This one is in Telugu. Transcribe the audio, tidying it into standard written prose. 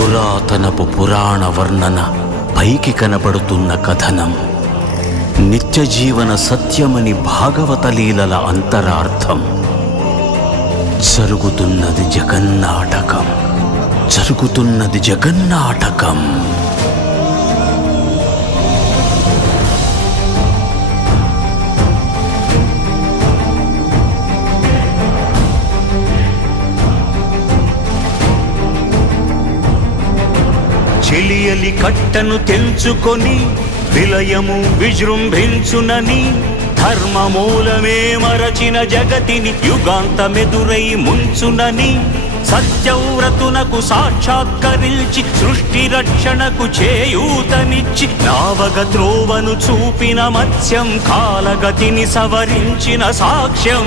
పురాతనపు పురాణ వర్ణన, పైకి కనబడుతున్న కథనం, నిత్య జీవన సత్యమని భాగవత లీలల అంతరార్థం. జరుగుతున్నది జగన్నాటకం, జరుగుతున్నది జగన్నాటకం. చెలియలి కట్టను తెంచుకొని విలయము విజృంభించునని, ధర్మమూలమే మరచిన జగతిని యుగాంతమెదురై ముంచునని, సత్యవ్రతునకు సాక్షాత్కరించి సృష్టి రక్షణకు చేయూతనిచ్చి, నావగ త్రోవను చూపిన మత్స్యం కాలగతిని సవరించిన సాక్ష్యం.